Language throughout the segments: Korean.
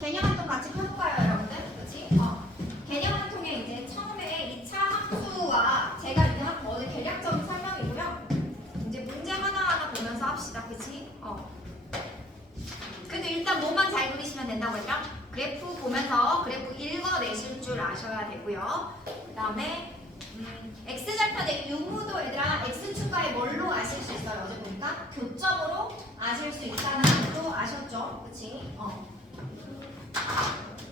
개념 활동 같이 펴볼까요, 여러분들? 그렇지? 개념 활동에 이제 처음에 2차 함수와 제가 이제 한 어제 계략적인 설명이고요. 이제 문제 하나하나 보면서 합시다. 그렇지? 근데 일단 뭐만 잘 그리시면 된다고 했죠? 그래프 보면서 그래프 읽어내실 줄 아셔야 되고요. 그 다음에 x절편의 유무도 얘들아 x축과에 뭘로 아실 수 있어요? 어제 보니까 교점으로 아실 수 있다는 것도 아셨죠? 그치?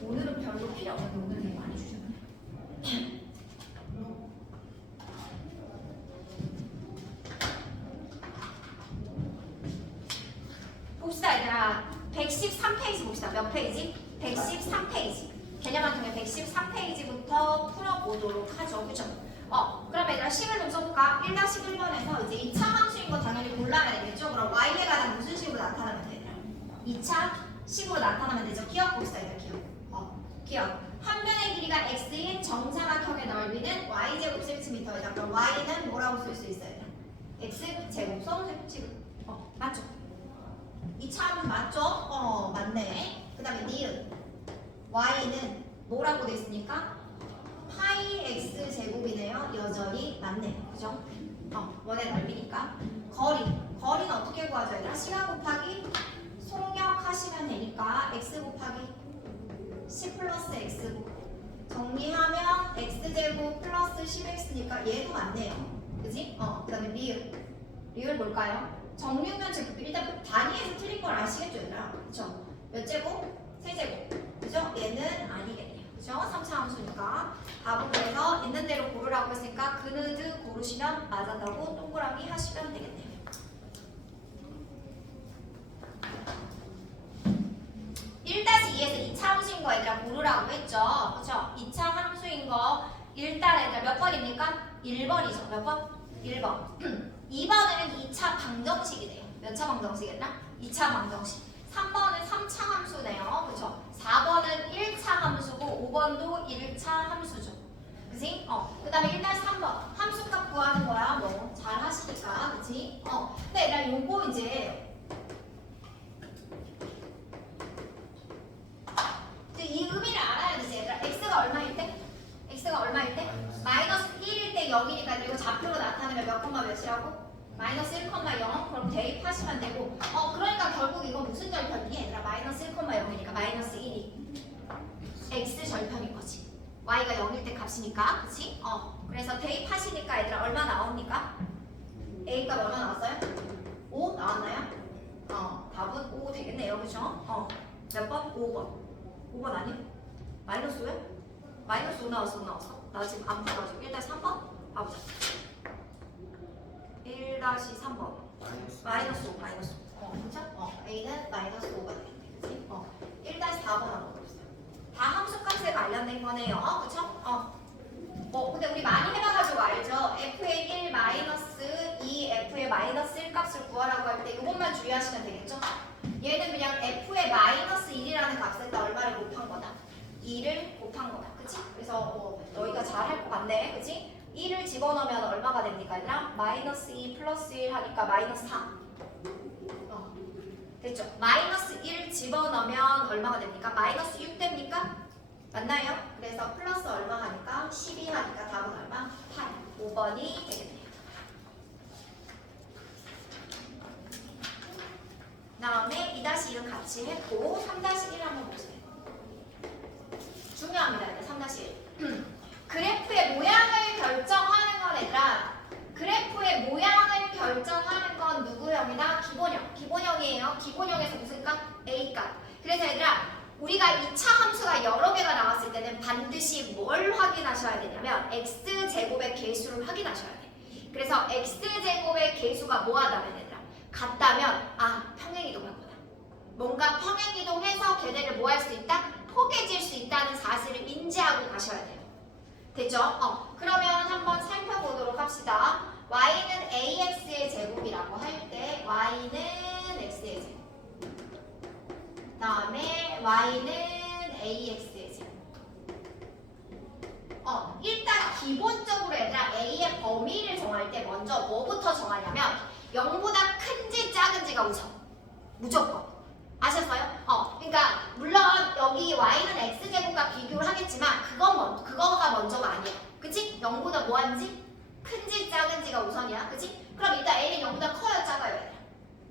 오늘은 별로 필요 없는데 오늘 되게 많이 주셨네. 봅시다 얘들아. 113페이지 봅시다. 몇 페이지? 113페이지. 개념 활동의 113페이지부터 풀어보도록 하죠. 그죠? 그럼 얘들아 식을 좀 써볼까? 1-1번에서 이제 2차 함수인 거 당연히 골라야 되겠죠? 그럼 y에 관한 무슨 식으로 나타나면 돼? 2차 식으로 나타나면 되죠. 기억 봅시다 얘들아. 기억. 한 변의 길이가 x인 정사각형의 넓이는 y제곱 cm이다. 그럼 y는 뭐라고 쓸 수 있어요? x제곱 써보세요. 지금. 맞죠? 2차 함수 맞죠? 맞네. 그 다음에 니은. y는 뭐라고 돼 있으니까? 파이 x 제곱이네요. 여전히 맞네요. 그죠? 원의 넓이니까. 거리는 어떻게 구하죠? 얘들아? 시간 곱하기 속력 하시면 되니까 x 곱하기 10 플러스 x 정리하면 x제곱 플러스 10x니까 얘도 맞네요. 그지? 그 다음에 리을 뭘까요? 정육면 제곱. 일단 단위에서 틀린 걸 아시겠죠 얘들아? 그쵸? 몇 제곱? 세제곱. 그죠? 얘는 아니겠네요. 그죠? 3차 함수니까 답은 그래서 있는 대로 고르라고 했으니까 그느드 고르시면 맞았다고 동그라미 하시면 되겠네요. 1-2에서 2차 함수인 거 얘들아 고르라고 했죠. 그쵸? 2차 함수인 거 일단 얘들아 몇 번입니까? 1번이죠. 몇 번? 1번. 2번은 2차 방정식이네요. 몇 차 방정식 얘들아? 2차 방정식. 3번은 3차 함수네요. 그쵸? 4번은 1차 함수고 5번도 1차 함수죠. 그치? 그 다음에 1-3번 함수값 구하는 거야. 뭐 잘 하시니까. 그치? 근데 얘들아 요거 이제 이 의미를 알아야 되지 얘들아. x가 얼마일 때? x가 얼마일 때? 마이너스 1일 때 0이니까 이거 좌표로 나타내면 몇 콤마 몇이라고? 마이너스 1, 0 그럼 대입하시면 되고 그러니까 결국 이거 무슨 절편이니? 얘들아 마이너스 1, 0이니까 마이너스 1이 x 절편인 거지. y가 0일 때 값이니까 그치? 그래서 대입하시니까 얘들아 얼마 나옵니까? a 값 얼마 나왔어요? 5 나왔나요? 답은 5 되겠네요. 그죠? 몇 번? 5번. 5번 아니야? 마이너스 5야? 마이너스 5 나왔어, 5 나왔어? 나 지금 안 풀어가지고 1-3번? 봐보자. 1-3번 마이너스 5, 마이너스 5 진짜? A는 마이너스 5가 되겠네. 그치? 1-4번 한번 봅시다. 다 함수값에 관련된 거네요. 그쵸? 근데 우리 많이 해봐가지고 알죠? f의 1 마이너스 2 f의 마이너스 1 값을 구하라고 할 때 이것만 주의하시면 되겠죠? 얘는 그냥 f의 마이너스 1이라는 값에다 얼마를 곱한 거다? 2를 곱한 거다. 그치? 그래서 너희가 잘 할 것 같네. 그치? 1을 집어넣으면 얼마가 됩니까? 얘들아? 마이너스 2 플러스 1 하니까 마이너스 3. 됐죠? 마이너스 1 집어넣으면 얼마가 됩니까? 마이너스 6 됩니까? 맞나요? 그래서 플러스 얼마 하니까 12 하니까 답은 얼마? 8. 5번이 되겠네요. 그 다음에 2-1은 같이 했고 3-1 한번 보세요. 중요합니다. 3-1. 그래프의 모양을 결정하는 건 얘들아 그래프의 모양을 결정하는 건 누구형이다? 기본형. 기본형이에요. 기본형에서 무슨 값? A값. 그래서 얘들아 우리가 2차 함수가 여러 개가 나왔을 때는 반드시 뭘 확인하셔야 되냐면 x제곱의 개수를 확인하셔야 돼. 그래서 x제곱의 개수가 뭐하다면 얘들아 같다면 평행이동한 거다. 뭔가 평행이동해서 걔네를 뭐 할 수 있다? 포개질 수 있다는 사실을 인지하고 가셔야 돼요. 됐죠? 그러면 한번 살펴보도록 합시다. y는 ax의 제곱이라고 할 때 y는 x의 제곱 그 다음에 y는 ax의 제곱 일단 기본적으로 얘들아 a의 범위를 정할 때 먼저 뭐부터 정하냐면 0보다 큰지 작은지가 우선 무조건 아셨어요? 그러니까 물론 여기 y는 x제곱과 비교를 하겠지만 그거가 먼저가 아니야. 그치? 0보다 뭐한지? 큰지 작은지가 우선이야. 그치? 그럼 일단 a는 0보다 커요, 작아요, 얘들아?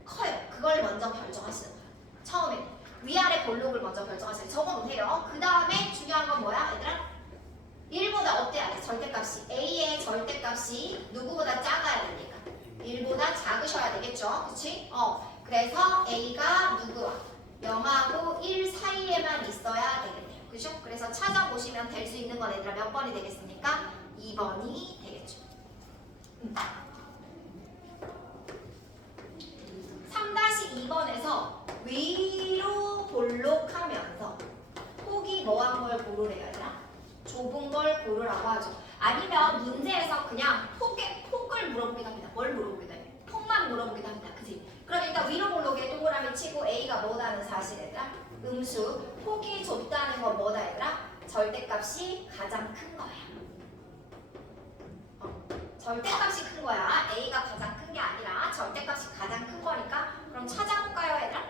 커요. 그걸 먼저 결정하시는 거야. 처음에 위아래 볼록을 먼저 결정하세요. 적어놓으세요. 그 다음에 중요한 건 뭐야, 얘들아? 1보다 어때야 돼? 절대값이. a의 절대값이 누구보다 작아야 되니까 1보다 작으셔야 되겠죠? 그치? 그래서 a가 누구와 0하고 1 사이에만 있어야 되겠네요. 그죠? 그래서 찾아보시면 될 수 있는 건 얘들아 몇 번이 되겠습니까? 2번이 되겠죠. 3-2번에서 위로 볼록하면서 폭이 뭐한 걸 고르래요, 얘들아? 좁은 걸 고르라고 하죠. 아니면 문제에서 그냥 폭을 물어보기도 합니다. 뭘 물어보기도 해요? 폭만 물어보기도 합니다. 그치? 그럼 일단 위로 볼록에 동그라미 치고 A가 뭐다는 사실 얘들아? 음수. 폭이 좁다는 건 뭐다 얘들아? 절대값이 가장 큰 거야. 절대값이 큰 거야. A가 가장 큰 게 아니라 절대값이 가장 큰 거니까 그럼 찾아볼까요 얘들아?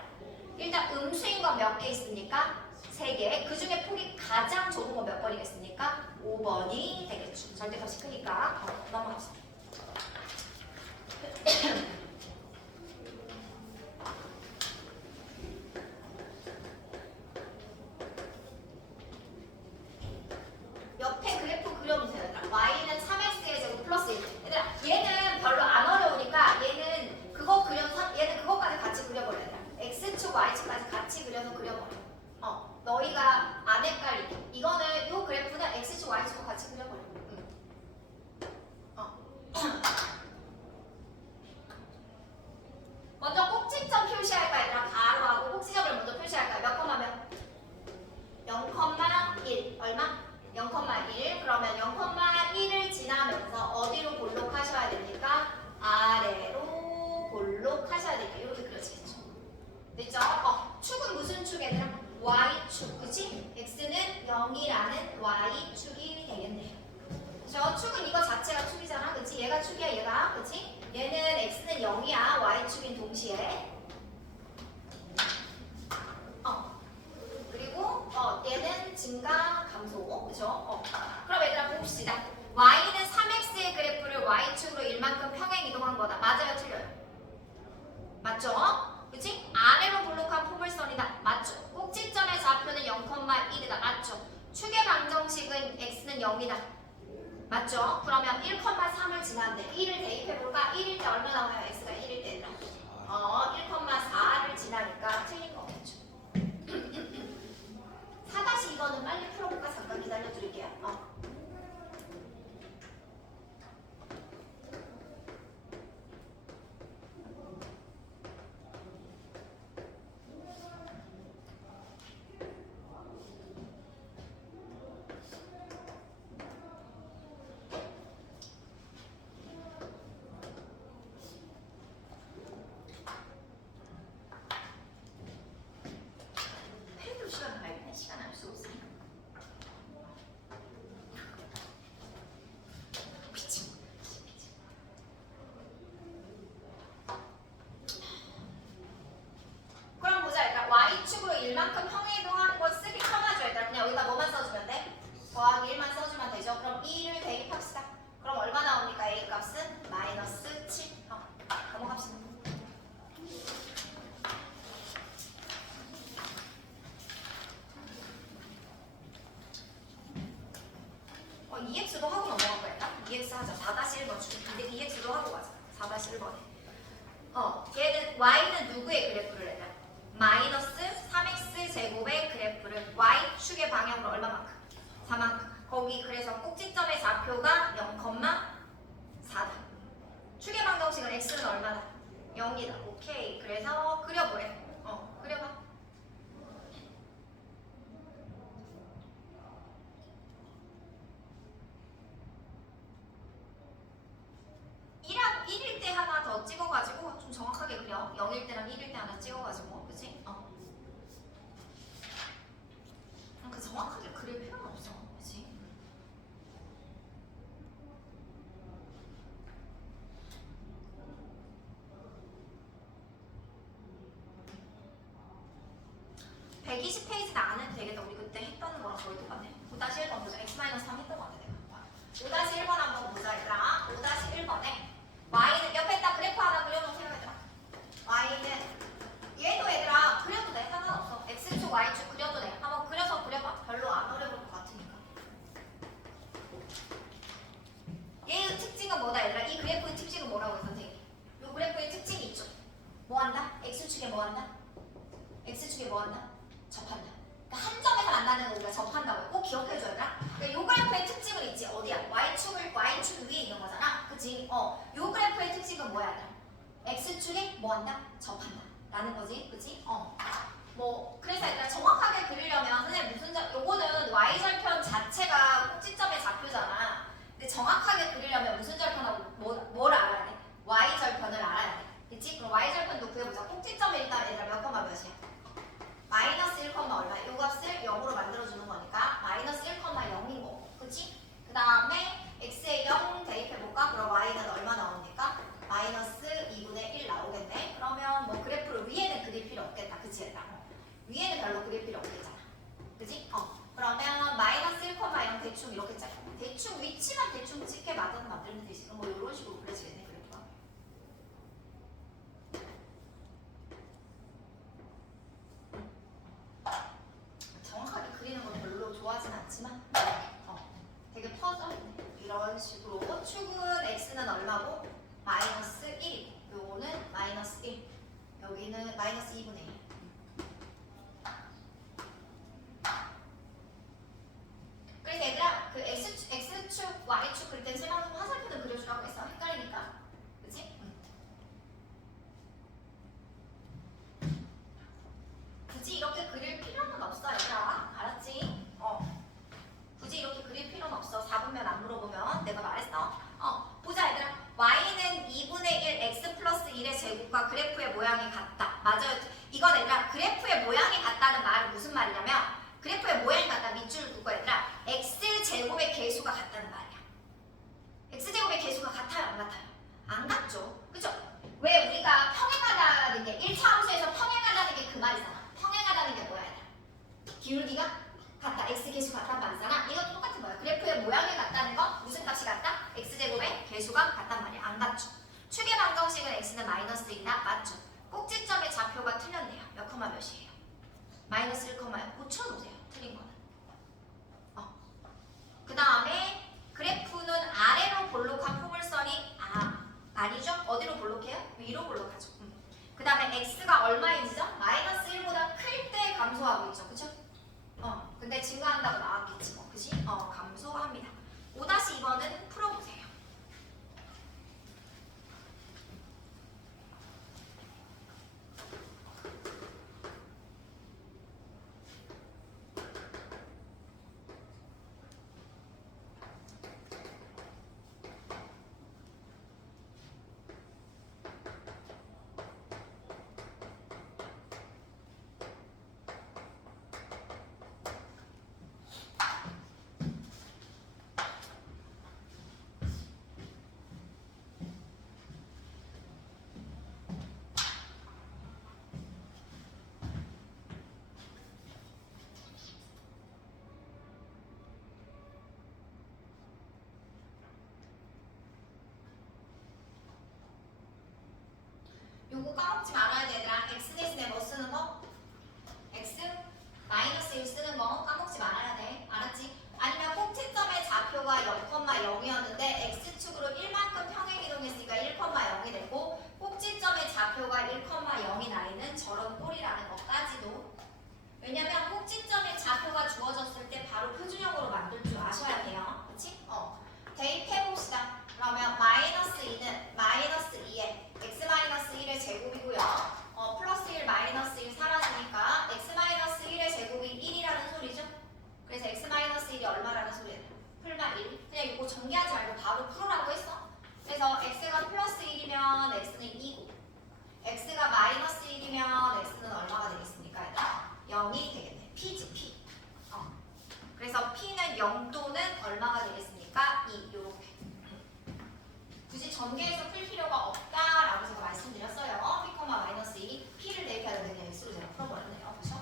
일단 음수인 건 몇 개 있습니까? 3개. 그 중에 폭이 가장 좁은 건 몇 번이겠습니까? 5번이 되겠죠. 절대값이 크니까. 넘어갑시다. 옆에 그래프 그려보세요. 얘들아. y는 3x의 제곱 플러스 1. 얘들아, 얘는 별로 안 어려우니까 얘는 얘는 그것까지 같이 그려버려. 얘들아. x축, y축까지 같이 그려서 그려버려. 너희가 안 헷갈리게. 이거는 요 그래프는 x축, y축과 같이 그려버려. 먼저 꼭지점 표시할까 얘들아? 가로하고 꼭지점을 먼저 표시할까? 몇 컴마 몇? 0,1 얼마? 0,1 그러면 0,1을 지나면서 어디로 볼록하셔야 됩니까? 아래로 볼록하셔야 되니까 이렇게 그려지겠죠. 됐죠? 축은 무슨 축 얘들아? y축, 그치? x는 0이라는 y축이 되겠네요. 저 축은 이거 자체가 축이잖아, 그치? 얘가 축이야, 얘가, 그치? 얘는 x는 0이야, y축인 동시에. 그리고 얘는 증가, 감소, 그죠? 그럼 얘들아 봅시다. y는 3x의 그래프를 y축으로 1만큼 평행 이동한 거다. 맞아요, 틀려요? 맞죠? 그치? 아래로 볼록한 포물선이다. 맞죠? 꼭지점의 좌표는 0,1이다. 맞죠? 축의 방정식은 x는 0이다. 맞죠? 그러면 1,3을 지났는데 1을 대입해볼까? 1일 때 얼마 나와요? x가 1일 때 얘들아? 1,4를 지나니까 틀린 거겠죠. 4-2번은 빨리 풀어볼까? 잠깐 기다려드릴게요. 펜으로 시간 가야겠네. 시간 알 수 없으니까. 그럼 보자. 일단 y축으로 1만큼 평행 이동하는 거 쓰기 편하죠. 일단 그냥 여기다 뭐만 써주면 돼? 더하기 1만 써주면 되죠. 그럼 2를 대입합시다. 그럼 얼마 나옵니까? a 값은 -7. 넘어갑시다. EX도 하고 넘어갈 거야. EX 하자. 4-1번 주. 근데 EX도 하고 가자. 4-1번에. 얘는 y는 누구의 그래프를 내냐? -3x 제곱의 그래프를 y축의 방향으로 얼마만큼? 4만큼. 거기 그래서 꼭지점의 좌표가 0,4다. 축의 방정식은 x는 얼마다? 0이다. 오케이. 그래서 그려보래. 그려봐. 1일 때 하나 더 찍어가지고 좀 정확하게 그려. 0일 때랑 1일 때 하나 찍어가지고, 그치? 그 정확하게 그릴 필요는 없어, 그치? X축에 뭐 한다? 접한다 라는 거지. 그치? 뭐 그래서 일단 정확하게 그리려면 선생님 요거는 Y절편 자체가 꼭지점의 좌표잖아. 근데 정확하게 그리려면 무슨 절편하고 뭘 알아야 돼? Y절편을 알아야 돼. 그치? 그럼 Y절편도 구해보자. 꼭지점에 일단 얘들아 몇 콤마 몇이야? 마이너스 1, 얼마? 요 값을 0으로 만들어주는 거니까 마이너스 1, 0인 거고. 그치? 그 다음에 x에 0 대입해볼까? 그럼 y는 얼마 나옵니까? 마이너스 2분의 1 나오겠네. 그러면 뭐 그래프를 위에는 그릴 필요 없겠다. 그치 얘들아? 위에는 별로 그릴 필요 없겠잖아. 그치? 그러면 마이너스 1, 0 대충 이렇게 짜고 대충 위치만 대충 찍게 만들면 되지. 그럼 뭐 이런 식으로 그려지겠네. 그래프가. 정확하게 그리는 건 별로 좋아하진 않지만 되게 퍼져. 이런 식으로 축은 x는 얼마고? 마이너스 1. 요거는 마이너스 1. 여기는 마이너스 2분의 1. 그래서 얘들아 그 x축, y축 그릴 땐 제가 화살표를 그려주라고 했어. 헷갈리니까. 그치? 굳이 이렇게 그릴 필요는 없어 얘들아. 알았지? 굳이 이렇게 그릴 필요는 없어. 4분면 안 물어보면 내가 말했어. 보자 얘들아. y는 2분의 1 x 플러스 1의 제곱과 그래프의 모양이 같다. 맞아요. 이건 얘들아 그래프의 모양이 같다는 말은 무슨 말이냐면 그래프의 모양이 같다. 밑줄을 긋고 얘들아 x제곱의 개수가 같다는 말이야. x제곱의 개수가 같아요? 안 같아요? 안 같죠. 그죠? 왜 우리가 평행하다는 게 1차 함수에서 평행하다는 게 그 말이잖아. 평행하다는 게 뭐야 얘들아? 기울기가 같다. x 개수 같단 말이잖아. 이거 똑같은 거야. 그래프의 모양이 같다는 거 무슨 값이 같다? x제곱의 개수가 같단 말이야. 안 같죠. 축의 방정식은 x는 마이너스 1이다. 맞죠. 꼭지점의 좌표가 틀렸네요. 몇 컴마 몇이에요? 마이너스 1, 고쳐놓으세요. 틀린 거는. 그 다음에 그래프는 아래로 볼록한 포물선이 아니죠? 어디로 볼록해요? 위로 볼록하죠. 그 다음에 x가 얼마인지죠? 마이너스 1보다 클 때 감소하고 있죠. 그쵸? 근데 증가한다고 나왔겠지 뭐. 그치? 감소합니다. 5-2번은 풀어보세요. 요거 까먹지 말아야 돼 얘들아. x 대신에 뭐 쓰는 거? x 마이너스 1 쓰는 거 까먹지 말아야 돼. 알았지? 아니면 꼭지점의 좌표가 0,0이었는데 x축으로 1만큼 평행 이동했으니까 1,0이 되고 꼭지점의 좌표가 1,0이 나이는 저런 꼴이라는 것까지도. 왜냐면 꼭지점의 좌표가 주어졌을 때 바로 표준형으로 만들 줄 아셔야 돼요. 그치? 대입해봅시다. 그러면 마이너스 2는 마이너스 2에 x 마이너스 1의 제곱이고요. 플러스 1 마이너스 1 사라지니까 x 마이너스 1의 제곱이 1이라는 소리죠. 그래서 x 마이너스 1이 얼마라는 소리예요? 풀마 1. 그냥 이거 정리하지 말고 바로 풀으라고 했어. 그래서 x가 플러스 1이면 x는 2고 x가 마이너스 1이면 x는 얼마가 되겠습니까? 0이 되겠네. p지 p. 그래서 p는 0 또는 얼마가 되겠습니까? 2 요렇게. 굳이 전개해서 풀 필요가 없다라고 제가 말씀드렸어요. p, 마이너스 2 p를 대입해야 되는 그냥 x로 제가 풀어버렸네요. 그렇죠?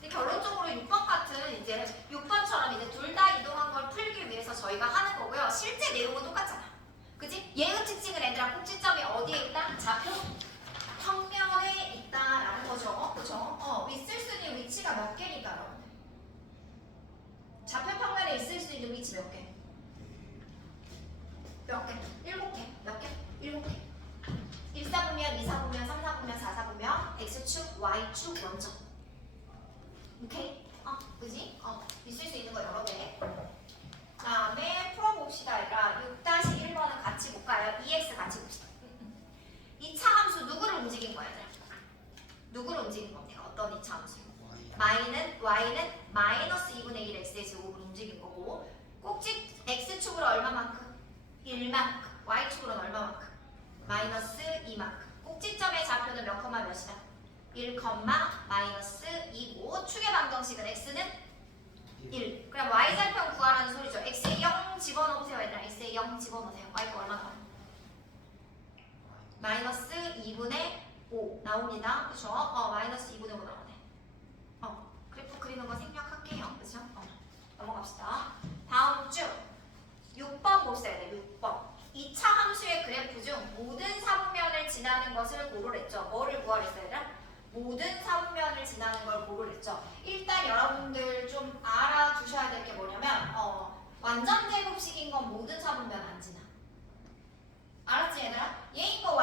근데 결론적으로 6번 같은 이제 6번처럼 이제 둘 다 이동한 걸 풀기 위해서 저희가 하는 거고요. 실제 내용은 똑같잖아. 그지? 예의 특징은 얘들아 꼭지점이 어디에 있다? 좌표 평면에 있다라는 거죠. 그죠? 있을 수 있는 위치가 몇 개니까 여러분들. 좌표 평면에 있을 수 있는 위치 몇 개? 몇 개? 7개. 몇 개? 7개. 1사분면, 2사분면, 3사분면, 4사분면, x축, y축 원점. 오케이? 그지? 있을 수 있는 거 여러 개. 다음에 풀어봅시다. 얘들아. 움직인 거야. 누구를 움직인 겁니까? 어떤 이차함수? y는 마이너스 2분의 1 x의 제곱으로 움직인 거고 꼭지 x축으로 얼마만큼? 1만큼. y축으로는 얼마만큼? 마이너스 2만큼. 꼭지점의 좌표는 몇 컴마 몇이다? 1, 마이너스 2고 축의 방정식은 x는 1. 그럼 y절편 구하라는 소리죠. x에 0 집어넣으세요. 얘들아. x에 0 집어넣으세요. y가 얼마 나와요? 마이너스 2분의 5 나옵니다. 그쵸? 마이너스 2분의 5 나오네. 그래프 그리는 거 생략할게요. 그쵸? 넘어갑시다. 다음 주 6번 봅시다. 6번. 2차 함수의 그래프 중 모든 사분면을 지나는 것을 고르랬죠. 뭐를 구하랬어요, 얘들아? 모든 사분면을 지나는 걸 고르랬죠. 일단 여러분들 좀 알아두셔야 될 게 뭐냐면 완전 제곱식인 건 모든 사분면 안 지나. 알았지, 얘들아? 얘인 거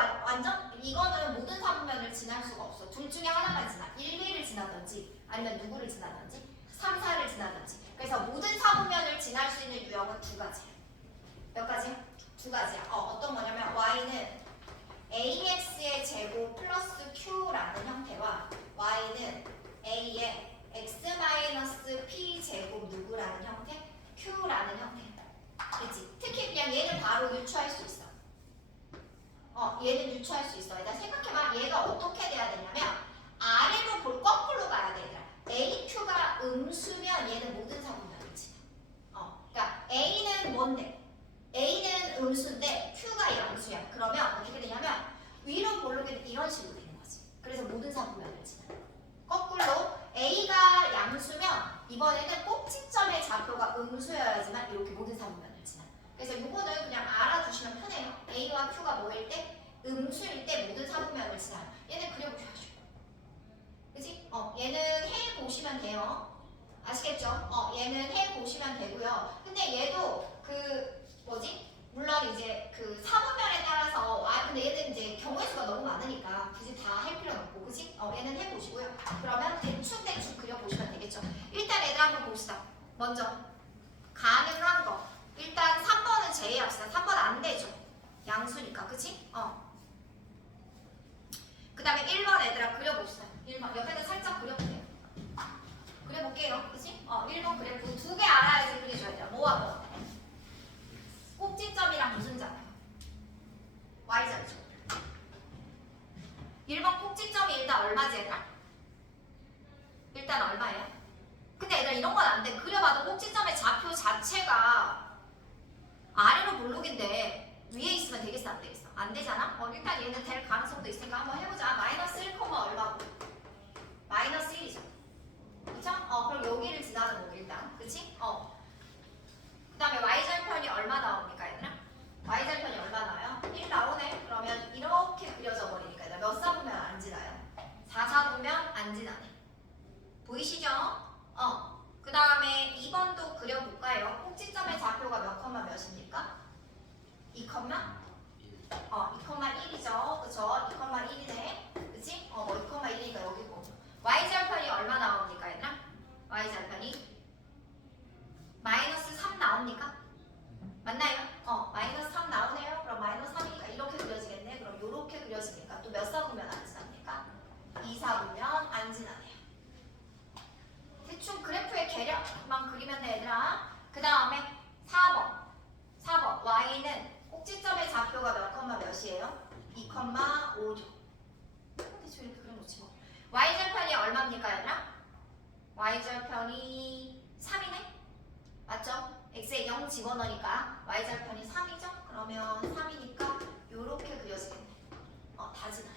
이거는 모든 사분면을 지날 수가 없어. 둘 중에 하나만 지나. 1, 2를 지나든지 아니면 누구를 지나든지 3, 4를 지나든지. 그래서 모든 사분면을 지날 수 있는 유형은 두 가지야. 몇 가지야? 두 가지야. 어떤 거냐면 y는 ax의 제곱 플러스 q라는 형태와 y는 a의 x-p 제곱 누구라는 형태? q라는 형태. 그치? 특히 그냥 얘는 바로 유추할 수 있어. 얘는 유추할 수 있어. 일단 생각해봐. 얘가 어떻게 돼야 되냐면 아래로 거꾸로 가야 돼. 얘들아. AQ가 음수면 얘는 모든 사분면을 지나. 그러니까 A는 뭔데? A는 음수인데 Q가 양수야. 그러면 어떻게 되냐면 위로 볼록에는 이런 식으로 되는 거지. 그래서 모든 사분면을 지나. 거꾸로 A가 양수면 이번에는 꼭지점의 좌표가 음수여야지만 이렇게 모든 사분면을 지나. 그래서 이거는 그냥 알아두시면 편해요. A와 Q가 뭐일 때? 음수일 때 모든 사분면을 지나요. 얘는 그려보셔야죠. 그치? 얘는 해 보시면 돼요. 아시겠죠? 얘는 해 보시면 되고요. 근데 얘도 물론 이제 그 사분면에 따라서 근데 얘는 이제 경우의 수가 너무 많으니까 굳이 다 할 필요는 없고, 그치? 얘는 해 보시고요. 그러면 대충 그려 보시면 되겠죠. 일단 얘들 한번 봅시다. 먼저 가능한 거. 일단 3번은 제외합시다. 3번 안 되죠. 양수니까, 그치? 그 다음에 1번 애들아 그려봅시다. 1번 옆에다 살짝 그려보세요. 그려볼게요. 그치? 1번 그래프 두 개 알아야지 그려줘야 돼요. 뭐와 뭐? 꼭지점이랑 무슨 점? Y점이죠. 1번 꼭지점이 일단 얼마지 얘들아? 일단 얼마예요? 근데 얘들아 이런 건 안 돼. 그려봐도 꼭지점의 좌표 자체가 아래로 볼록인데 위에 있으면 되겠어 안 되겠어? 안 되잖아? 일단 얘는 될 가능성도 있으니까 한번 해보자. 마이너스 1, 얼마고? 마이너스 1이죠. 그쵸? 그럼 여기를 지나는 거고 일단. 그치? 그 다음에 y절편이 얼마 나옵니까 얘들아? y절편이 얼마 나와요? 1 나오네. 그러면 이렇게 그려져 버리니까 얘들아 몇 사분면 안 지나요? 4사분면 안 지나네. 보이시죠? 그 다음에 2번도 그려볼까요? 꼭지점의 좌표가 몇 컴마 몇입니까? 2 컴마? 2,1이죠. 그쵸? 2,1이네. 그치? 2,1이니까 여기고. y절편이 얼마 나옵니까, 얘들아? y절편이 마이너스 3 나옵니까? 맞나요? 마이너스 3 나오네요. 그럼 마이너스 3이니까 이렇게 그려지겠네. 그럼 이렇게 그려지니까 또 몇 사분면 안 지납니까? 2사분면 안 지나네요. 대충 그래프의 계략만 그리면 돼, 얘들아. 그 다음에 4번. y는 꼭지점의 좌표가 몇 컴마 몇이에요? 2,5죠. 대충 이렇게 그려놓지 뭐. y절편이 얼마입니까, 얘들아? y절편이 3이네? 맞죠? x에 0 집어넣으니까 y절편이 3이죠? 그러면 3이니까 요렇게 그려지겠네. 다 지나네.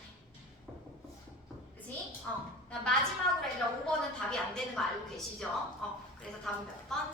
그치? 마지막으로 얘들아 5번은 답이 안 되는 거 알고 계시죠? 그래서 답은 몇 번?